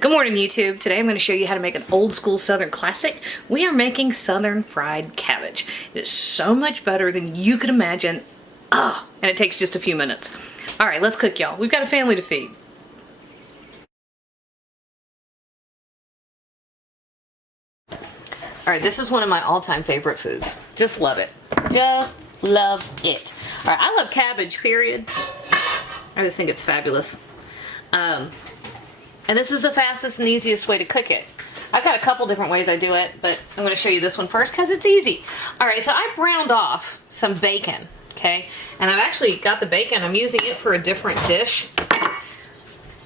Good morning, YouTube. Today I'm going to show you how to make an old school Southern classic. We are making Southern fried cabbage. It is so much better than you could imagine. And it takes just a few minutes. All right, let's cook, y'all. We've got a family to feed. All right, this is one of my all-time favorite foods. Just love it. Just love it. All right, I love cabbage, period. I just think it's fabulous. And this is the fastest and easiest way to cook it. I've got a couple different ways I do it, but I'm going to show you this one first because it's easy. All right, so I browned off some bacon, okay? And I've actually got the bacon. I'm using it for a different dish.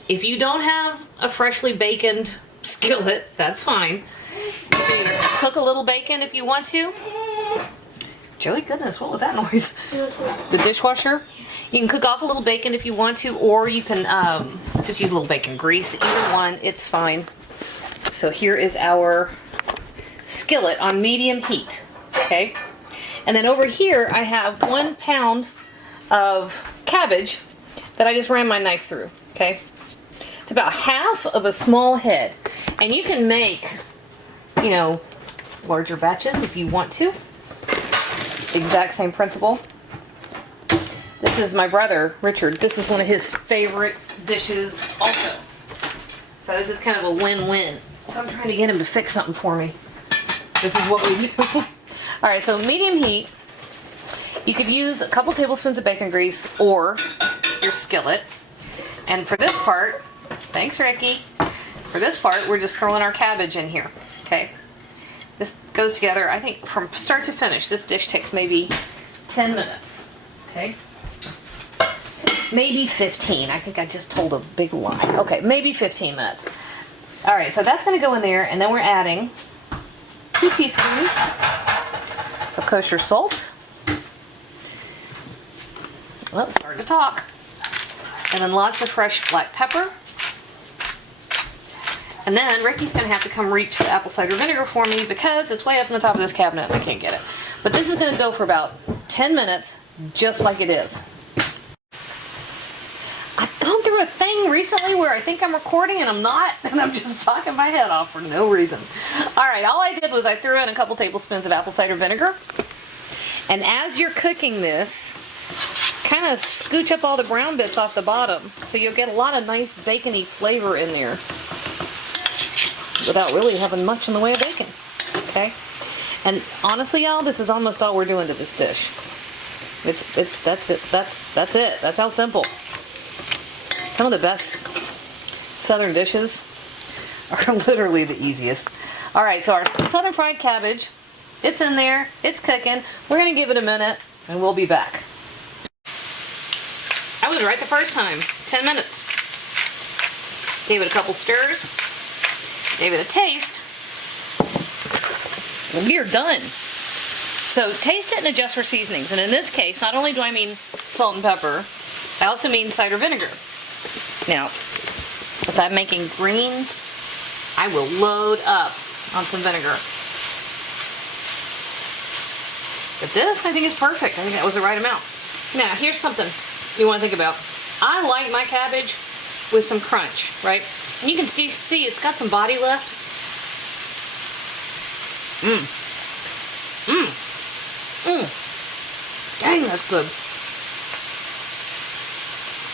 If you don't have a freshly baconed skillet, that's fine. You can cook a little bacon if you want to. Joey, goodness, what was that noise? The dishwasher. You can cook off a little bacon if you want to, or you can just use a little bacon grease. Either one, it's fine. So here is our skillet on medium heat, okay? And then over here, I have 1 pound of cabbage that I just ran my knife through, okay? It's about half of a small head. And you can make, you know, larger batches if you want to. Exact same principle. This is my brother, Richard. This is one of his favorite dishes also. So this is kind of a win-win. I'm trying to get him to fix something for me. This is what we do. All right, so medium heat. You could use a couple tablespoons of bacon grease or your skillet. And for this part, thanks Ricky. For this part, we're just throwing our cabbage in here, okay? This goes together, I think, from start to finish. This dish takes maybe 10 minutes, okay? Maybe 15. I think I just told a big lie. Okay, maybe 15 minutes. All right, so that's going to go in there, and then we're adding 2 teaspoons of kosher salt. Well, it's hard to talk. And then lots of fresh black pepper. And then Ricky's going to have to come reach the apple cider vinegar for me because it's way up on the top of this cabinet and I can't get it. But this is going to go for about 10 minutes, just like it is. I've gone through a thing recently where I think I'm recording and I'm not, and I'm just talking my head off for no reason. All right, all I did was I threw in a couple tablespoons of apple cider vinegar. And as you're cooking this, kind of scooch up all the brown bits off the bottom so you'll get a lot of nice bacony flavor in there without really having much in the way of bacon, okay? And honestly, y'all, this is almost all we're doing to this dish. That's it. That's how simple. Some of the best Southern dishes are literally the easiest. All right, so our Southern fried cabbage, it's in there, it's cooking. We're gonna give it a minute, and we'll be back. I was right the first time, 10 minutes. Gave it a couple stirs. Gave it a taste. We are done. So taste it and adjust for seasonings. And in this case, not only do I mean salt and pepper, I also mean cider vinegar. Now, if I'm making greens, I will load up on some vinegar. But this, I think, is perfect. I think that was the right amount. Now, here's something you want to think about. I like my cabbage with some crunch, right? And you can see it's got some body left. Dang, that's good.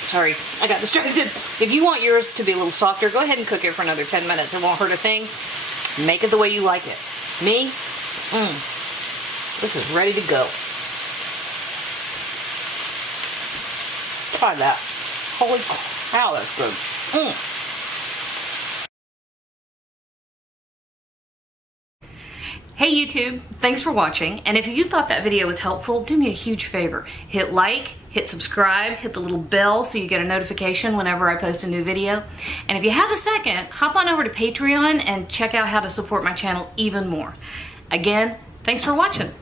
Sorry, I got distracted. If you want yours to be a little softer, go ahead and cook it for another 10 minutes. It won't hurt a thing. Make it the way you like it. Me, this is ready to go. Try that. Holy cow, that's good. Hey YouTube, thanks for watching, and if you thought that video was helpful, do me a huge favor. Hit like, hit subscribe, hit the little bell so you get a notification whenever I post a new video. And if you have a second, hop on over to Patreon and check out how to support my channel even more. Again, thanks for watching.